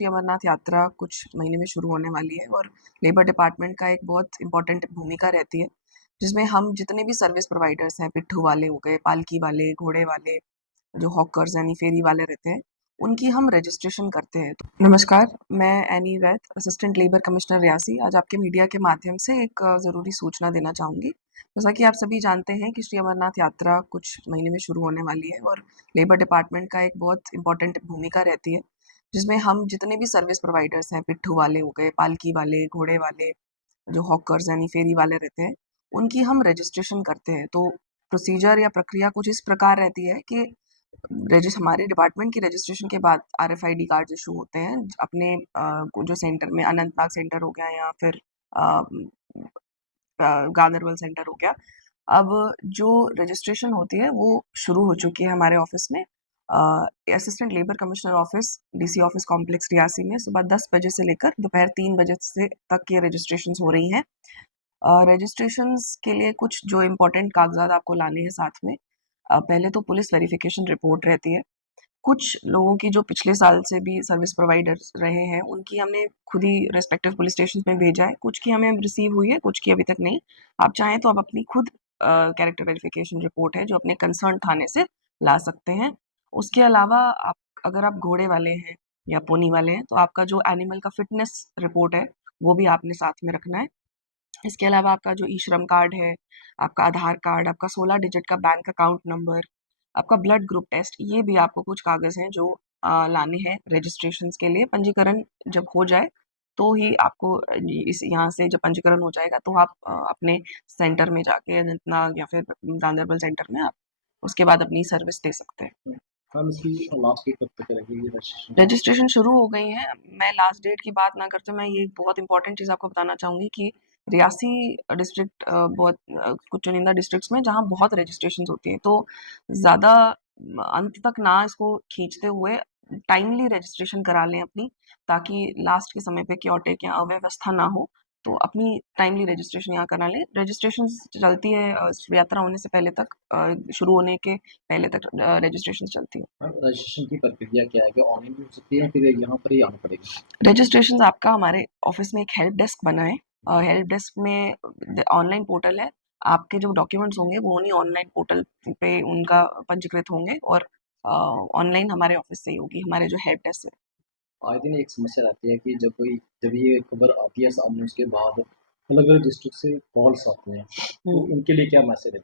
श्री अमरनाथ यात्रा कुछ महीने में शुरू होने वाली है और लेबर डिपार्टमेंट का एक बहुत इम्पोर्टेंट भूमिका रहती है, जिसमें हम जितने भी सर्विस प्रोवाइडर्स हैं, पिट्ठू वाले हो गए, पालकी वाले, घोड़े वाले, जो हॉकर्स यानी फेरी वाले रहते हैं, उनकी हम रजिस्ट्रेशन करते हैं। तो नमस्कार, मैं एनी वैद, असिस्टेंट लेबर कमिश्नर रियासी, आज आपके मीडिया के माध्यम से एक ज़रूरी सूचना देना चाहूँगी। जैसा कि आप सभी जानते हैं कि श्री अमरनाथ यात्रा कुछ महीने में शुरू होने वाली है और लेबर डिपार्टमेंट का एक बहुत इम्पोर्टेंट भूमिका रहती है, जिसमें हम जितने भी सर्विस प्रोवाइडर्स हैं, पिट्ठू वाले हो गए, पालकी वाले, घोड़े वाले, जो हॉकर्स यानी फेरी वाले रहते हैं, उनकी हम रजिस्ट्रेशन करते हैं। तो प्रोसीजर या प्रक्रिया कुछ इस प्रकार रहती है कि हमारे डिपार्टमेंट की रजिस्ट्रेशन के बाद आरएफआईडी कार्ड इशू होते हैं अपने जो सेंटर में, अनंतनाग सेंटर हो गया या फिर अ, गांदरबल सेंटर हो गया। अब जो रजिस्ट्रेशन होती है वो शुरू हो चुकी है हमारे ऑफिस में, assistant labour commissioner office, DC office complex Reasi में सुबह 10 बजे से लेकर दोपहर 3 बजे से तक ये रजिस्ट्रेशंस हो रही हैं। रजिस्ट्रेशंस के लिए कुछ जो इम्पोर्टेंट कागजात आपको लाने हैं साथ में, पहले तो पुलिस वेरिफिकेशन रिपोर्ट रहती है। कुछ लोगों की जो पिछले साल से भी सर्विस प्रोवाइडर्स रहे हैं, उनकी हमने खुद ही रिस्पेक्टिव पुलिस स्टेशन में भेजा है। कुछ की हमें रिसीव हुई है, कुछ की अभी तक नहीं। आप चाहें तो आप अपनी खुद कैरेक्टर वेरिफिकेशन रिपोर्ट है जो अपने कंसर्न थाने से ला सकते हैं। उसके अलावा आप, अगर आप घोड़े वाले हैं या पोनी वाले हैं, तो आपका जो एनिमल का फिटनेस रिपोर्ट है वो भी आपने साथ में रखना है। इसके अलावा आपका जो ई श्रम कार्ड है, आपका आधार कार्ड, आपका 16 डिजिट का बैंक अकाउंट नंबर, आपका ब्लड ग्रुप टेस्ट, ये भी आपको कुछ कागज़ हैं जो लाने हैं रजिस्ट्रेशंस के लिए। पंजीकरण जब हो जाए तो ही आपको इस यहाँ से जब पंजीकरण हो जाएगा तो आप अपने सेंटर में जाके अनंतनाग या फिर गांदरबल सेंटर में आप उसके बाद अपनी सर्विस दे सकते हैं। हम इसकी लास्ट डेट कब तक रहेगी रजिस्ट्रेशन? रजिस्ट्रेशन शुरू हो गई है। मैं लास्ट डेट की बात ना करते, मैं ये बहुत इंपॉर्टेंट चीज़ आपको बताना चाहूँगी कि रियासी डिस्ट्रिक्ट बहुत कुछ चुनिंदा डिस्ट्रिक्ट्स में जहाँ बहुत रजिस्ट्रेशंस होती हैं, तो ज़्यादा अंत तक ना इसको खींचते हुए टाइमली रजिस्ट्रेशन करा लें अपनी, ताकि लास्ट के समय पे क्योटिक या अव्यवस्था ना हो। तो अपनी टाइमली रजिस्ट्रेशन यहाँ करा लें। रजिस्ट्रेशन चलती है यात्रा होने से पहले तक, शुरू होने के पहले तक रजिस्ट्रेशन चलती है। रजिस्ट्रेशन की प्रक्रिया क्या है? क्या ऑनलाइन भी हो सकती है या फिर यहाँ पर ही आना पड़ेगा? रजिस्ट्रेशन आपका हमारे ऑफिस में एक हेल्प डेस्क बना है। हेल्प डेस्क में ऑनलाइन पोर्टल है। आपके जो डॉक्यूमेंट्स होंगे वो उन्हीं ऑनलाइन पोर्टल पे उनका पंजीकृत होंगे और ऑनलाइन हमारे ऑफिस से ही होगी, हमारे जो हेल्प डेस्क है। आए दिन एक समस्या रहती है कि जब ये खबर आती है सामने, उसके बाद अलग-अलग डिस्ट्रिक्ट से कॉल्स आते हैं, तो उनके लिए क्या मैसेज है?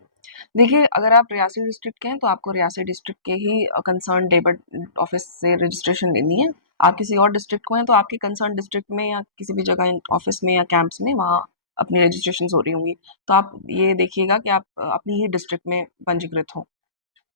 देखिए, अगर आप रियासी डिस्ट्रिक्ट के हैं तो आपको रियासी डिस्ट्रिक्ट के ही कंसर्न लेबर ऑफिस से रजिस्ट्रेशन लेनी है। आप किसी और डिस्ट्रिक्ट को हैं तो आपके कंसर्न डिस्ट्रिक्ट में या किसी भी जगह ऑफिस में या कैंप्स में वहाँ अपनी रजिस्ट्रेशन हो रही होंगी। तो आप ये देखिएगा कि आप अपनी ही डिस्ट्रिक्ट में पंजीकृत हों।